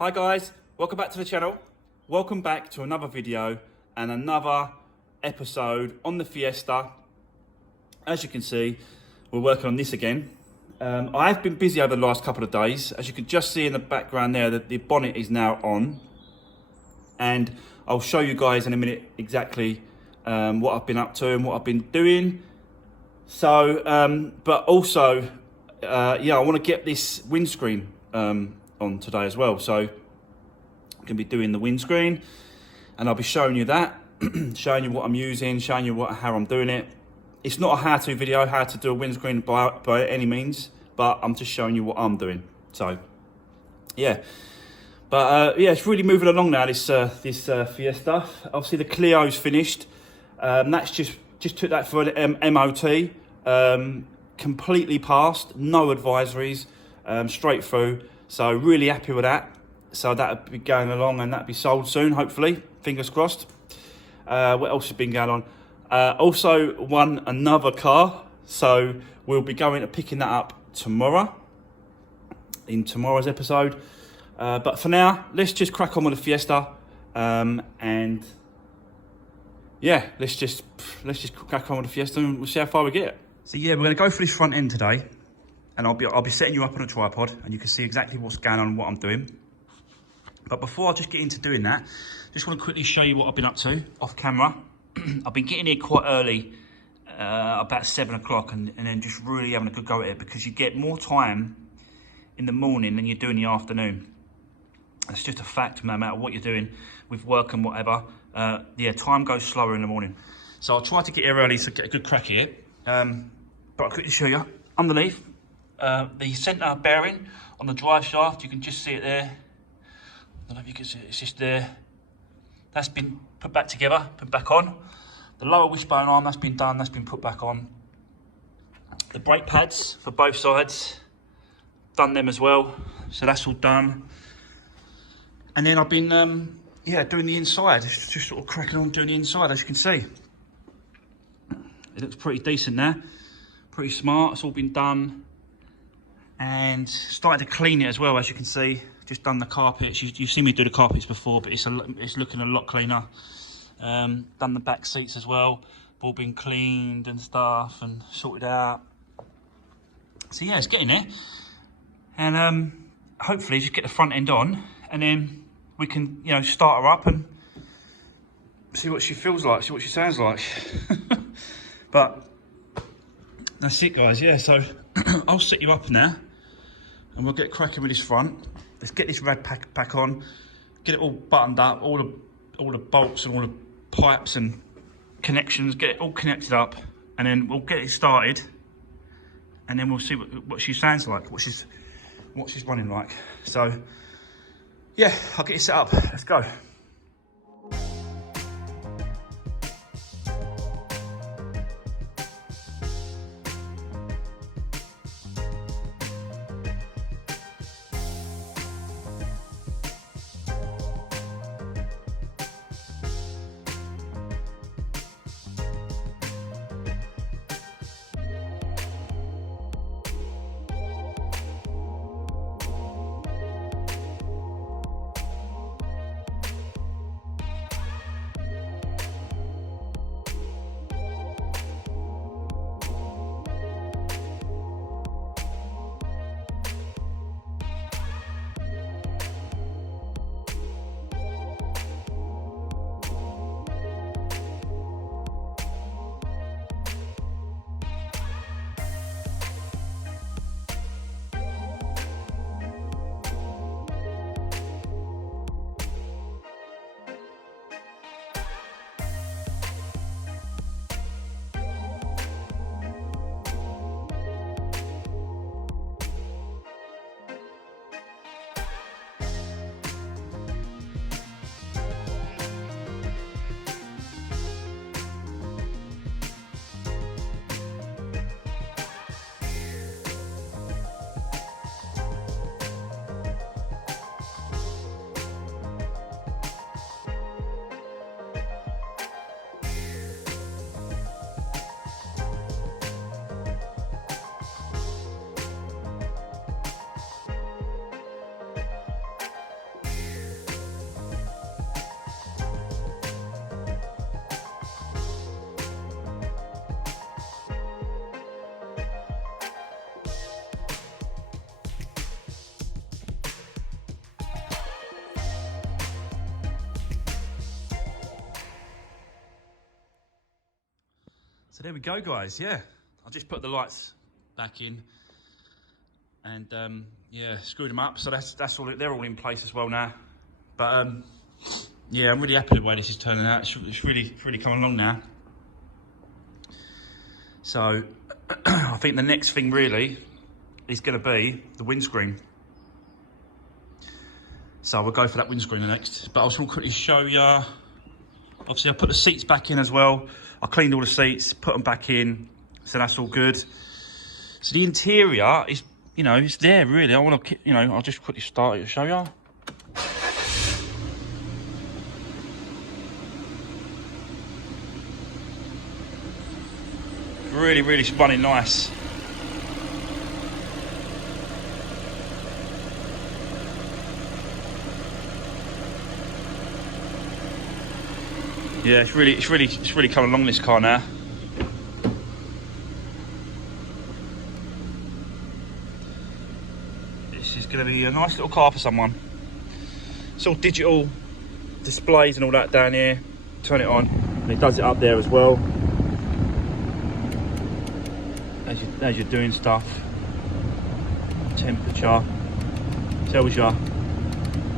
Hi guys, welcome back to the channel. Welcome back to another video and another episode on the Fiesta. As you can see, we're working on this again. I have been busy over the last couple of days. As you can just see in the background there, that the bonnet is now on. And I'll show you guys in a minute exactly what I've been up to and what I've been doing. So, but also, yeah, I want to get this windscreen on today as well. So I'm gonna be doing the windscreen and I'll be showing you that, showing you what I'm using, showing you how I'm doing it. It's not a how-to video, how to do a windscreen by any means, but I'm just showing you what I'm doing. So yeah, but yeah, it's really moving along now, this Fiesta. Obviously the Clio's finished. That's just took that for an MOT, completely passed, no advisories, straight through. So really happy with that. So that'll be going along and that'll be sold soon, hopefully. Fingers crossed. What else has been going on? Also won another car. So we'll be going and picking that up tomorrow, in tomorrow's episode. But for now, let's just crack on with the Fiesta. And yeah, let's just crack on with the Fiesta and we'll see how far we get. So yeah, we're gonna go for this front end today. And I'll be setting you up on a tripod and you can see exactly what's going on and what I'm doing. But before I just get into doing that, just want to quickly show you what I've been up to off camera. I've been getting here quite early, about 7 o'clock, and then just really having a good go at it because you get more time in the morning than you do in the afternoon. It's just a fact, no matter what you're doing with work and whatever. Yeah, time goes slower in the morning. So I'll try to get here early so get a good crack here. But I'll quickly show you underneath. The centre bearing on the drive shaft, you can just see it there. I don't know if you can see it, it's just there. That's been put back together, put back on. The lower wishbone arm, that's been done, that's been put back on. The brake pads for both sides, done them as well. So that's all done. And then I've been, yeah, doing the inside, just sort of cracking on doing the inside, as you can see. It looks pretty decent there, pretty smart, it's all been done. And started to clean it as well, as you can see. Just done the carpets. You've seen me do the carpets before, but it's looking a lot cleaner. Done the back seats as well. All been cleaned and stuff and sorted out. So yeah, it's getting there. And hopefully just get the front end on, and then we can, you know, start her up and see what she feels like, see what she sounds like. But that's it, guys. Yeah, so I'll set you up now. And we'll get cracking with this front. Let's get this rad pack on, get it all buttoned up, all the bolts and all the pipes and connections, get it all connected up, and then we'll get it started, and then we'll see what she sounds like, what she's running like. So yeah, I'll get it set up. Let's go. So there we go, guys. Yeah, I just put the lights back in, and yeah, screwed them up. So that's all. They're all in place as well now. But yeah, I'm really happy with the way this is turning out. It's really coming along now. So I think the next thing really is going to be the windscreen. So we'll go for that windscreen next. But I was going to quickly show you. Obviously, I put the seats back in as well. I cleaned all the seats, put them back in, so that's all good. So the interior is, you know, it's there really. I want to, you know, I'll just quickly start it to show you. Really running nice. Yeah, it's really coming along, this car now. This is going to be a nice little car for someone. It's all digital displays and all that down here. Turn it on, and it does it up there as well. As you're doing stuff, temperature, tells you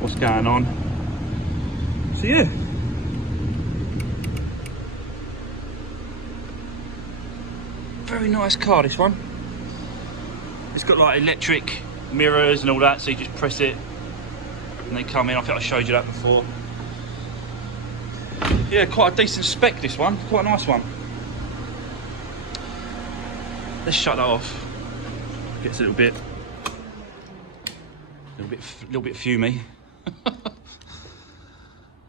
what's going on. So yeah. Very nice car, this one. It's got like electric mirrors and all that, so you just press it and they come in. I think I showed you that before. Yeah, quite a decent spec, this one. Quite a nice one. Let's shut that off. Gets a little bit fumey.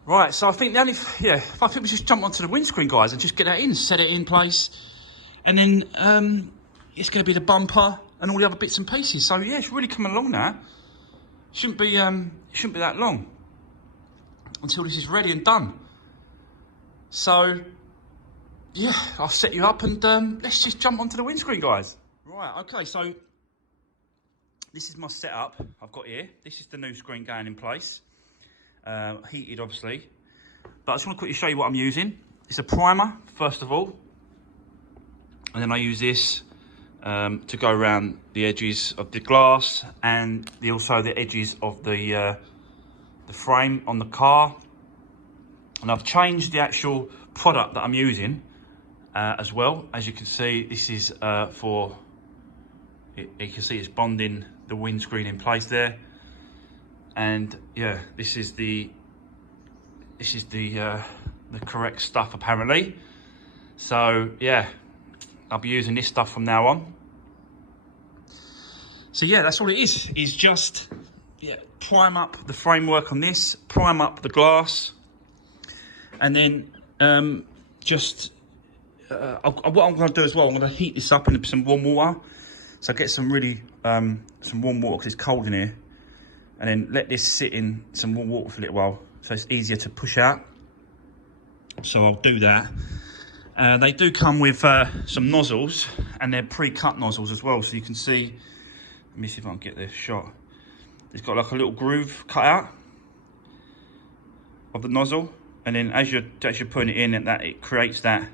Right, so I think the only, yeah, I think we just jump onto the windscreen, guys, and just get that in, set it in place. And then it's going to be the bumper and all the other bits and pieces. So yeah, it's really coming along now. Shouldn't be that long until this is ready and done. So yeah, I'll set you up and let's just jump onto the windscreen, guys. Right, okay, so this is my setup I've got here. This is the new screen going in place. Heated, obviously. But I just want to quickly show you what I'm using. It's a primer, first of all. And then I use this to go around the edges of the glass and also the edges of the frame on the car. And I've changed the actual product that I'm using as well. As you can see, this is you can see it's bonding the windscreen in place there. And yeah, this is the correct stuff apparently. So yeah, I'll be using this stuff from now on. So yeah, that's all it is just, yeah, prime up the framework on this, prime up the glass, and then what I'm going to do as well, I'm going to heat this up in some warm water. So I get some warm water because it's cold in here, and then let this sit in some warm water for a little while so it's easier to push out. So I'll do that. They do come with some nozzles, and they're pre-cut nozzles as well, so you can see. Let me see if I can get this shot. It's got like a little groove cut out of the nozzle, and then as you're putting it in, it creates that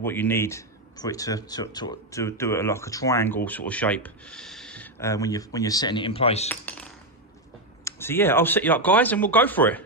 what you need for it to do it like a triangle sort of shape when you're setting it in place. So yeah, I'll set you up, guys, and we'll go for it.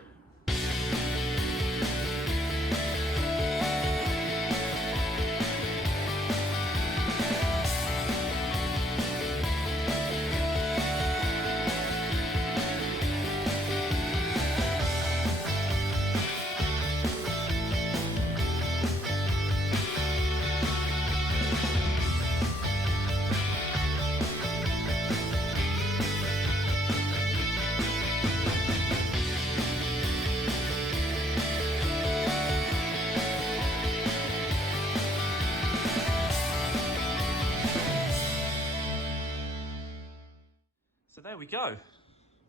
So there we go.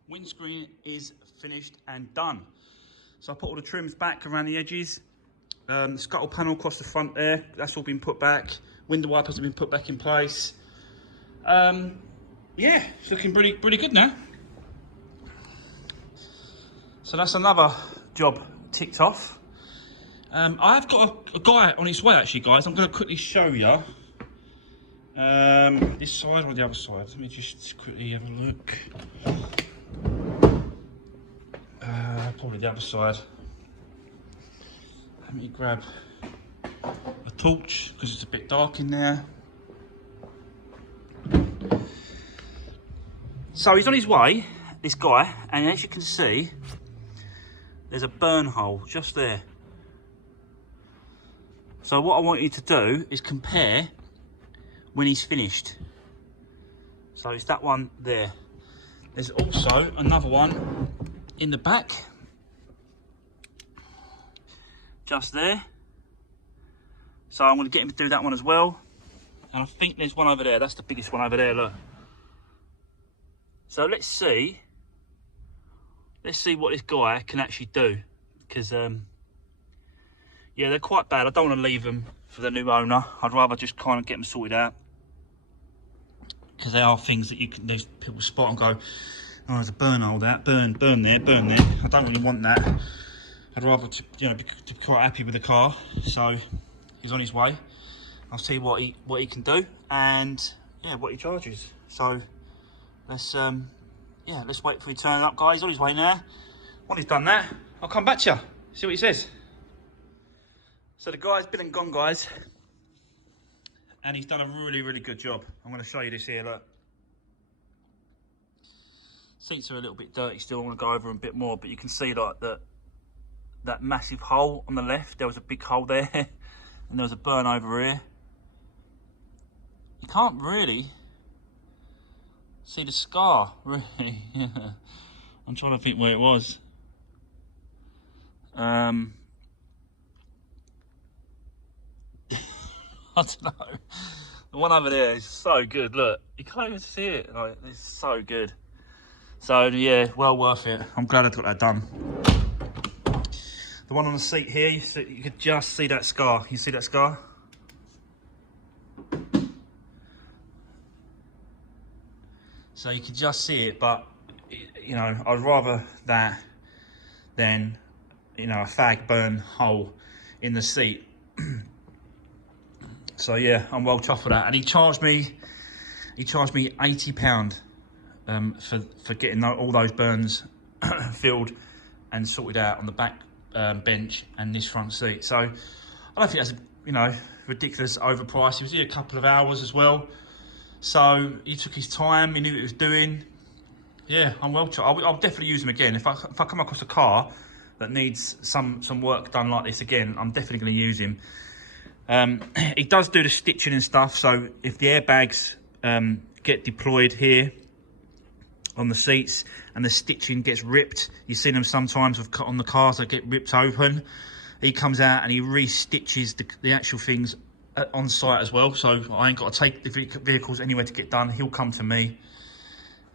Windscreen is finished and done. So I put all the trims back around the edges. The scuttle panel across the front there, that's all been put back. Window wipers have been put back in place. Yeah, it's looking pretty good now. So that's another job ticked off. I've got a guy on his way actually, guys. I'm going to quickly show you. This side or the other side? Let me just quickly have a look. Probably the other side. Let me grab a torch because it's a bit dark in there. So he's on his way, this guy, and as you can see, there's a burn hole just there. So what I want you to do is compare when he's finished. So it's that one there. There's also another one in the back, just there. So I'm going to get him to do that one as well. And I think there's one over there. That's the biggest one over there, look. So let's see what this guy can actually do. Because, yeah, they're quite bad. I don't want to leave them for the new owner. I'd rather just kind of get them sorted out. Because they are things that you can, there's people spot and go, oh, there's a burn hole there, burn there, burn there. I don't really want that. I'd rather, you know, be quite happy with the car. So he's on his way. I'll see what he can do and yeah, what he charges. So let's yeah, let's wait for him to turn up, guys. He's on his way now. When he's done that, I'll come back to you. See what he says. So the guy's been and gone, guys, and he's done a really, really good job. I'm going to show you this here. Look, seats are a little bit dirty still. I want to go over them a bit more, but you can see like that massive hole on the left. There was a big hole there, and there was a burn over here. You can't really see the scar, really. I'm trying to think where it was. I don't know. The one over there is so good. Look, you can't even see it. Like, it's so good. So yeah, well worth it. I'm glad I got that done. The one on the seat here, you could just see that scar. You see that scar? So you can just see it, but you know, I'd rather that than, you know, a fag burn hole in the seat. So yeah, I'm well chuffed for that. And he charged me £80 for getting all those burns filled and sorted out on the back bench and this front seat. So I don't think that's, you know, ridiculous overpriced. He was here a couple of hours as well. So he took his time, he knew what he was doing. Yeah, I'm well chuffed. I'll definitely use him again. If I come across a car that needs some work done like this again, I'm definitely going to use him. He does do the stitching and stuff, so if the airbags get deployed here on the seats and the stitching gets ripped, you see them sometimes on the cars that get ripped open, he comes out and he re-stitches the actual things on site as well. So I ain't got to take the vehicles anywhere to get done. He'll come to me,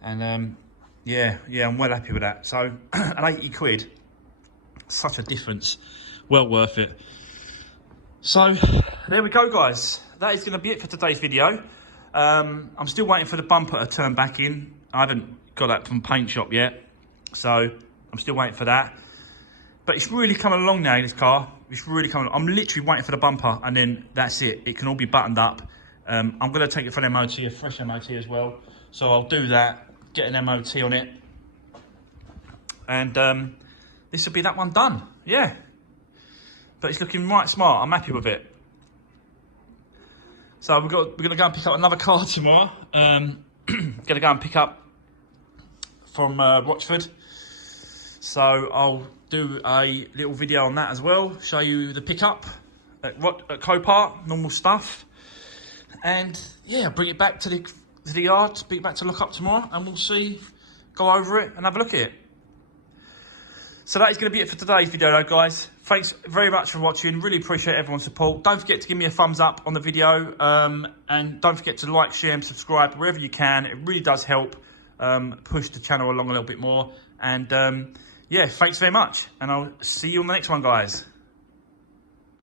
and yeah, I'm well happy with that. So at 80 quid, such a difference, well worth it. So there we go, guys. That is going to be it for today's video. I'm still waiting for the bumper to turn back in. I haven't got that from paint shop yet, so I'm still waiting for that. But it's really coming along now, this car. It's really coming along. I'm literally waiting for the bumper, and then that's it. It can all be buttoned up. I'm going to take it for an MOT, a fresh MOT as well. So I'll do that, get an MOT on it, and this will be that one done. Yeah. But it's looking right smart. I'm happy with it. So we're going to go and pick up another car tomorrow. Going to go and pick up from Rochford. So I'll do a little video on that as well. Show you the pickup at Copart, normal stuff. And yeah, bring it back to the yard, bring it back to look up tomorrow, and we'll see, go over it and have a look at it. So that is going to be it for today's video though, guys. Thanks very much for watching. Really appreciate everyone's support. Don't forget to give me a thumbs up on the video. And don't forget to like, share and subscribe wherever you can. It really does help push the channel along a little bit more. And yeah, thanks very much. And I'll see you on the next one, guys.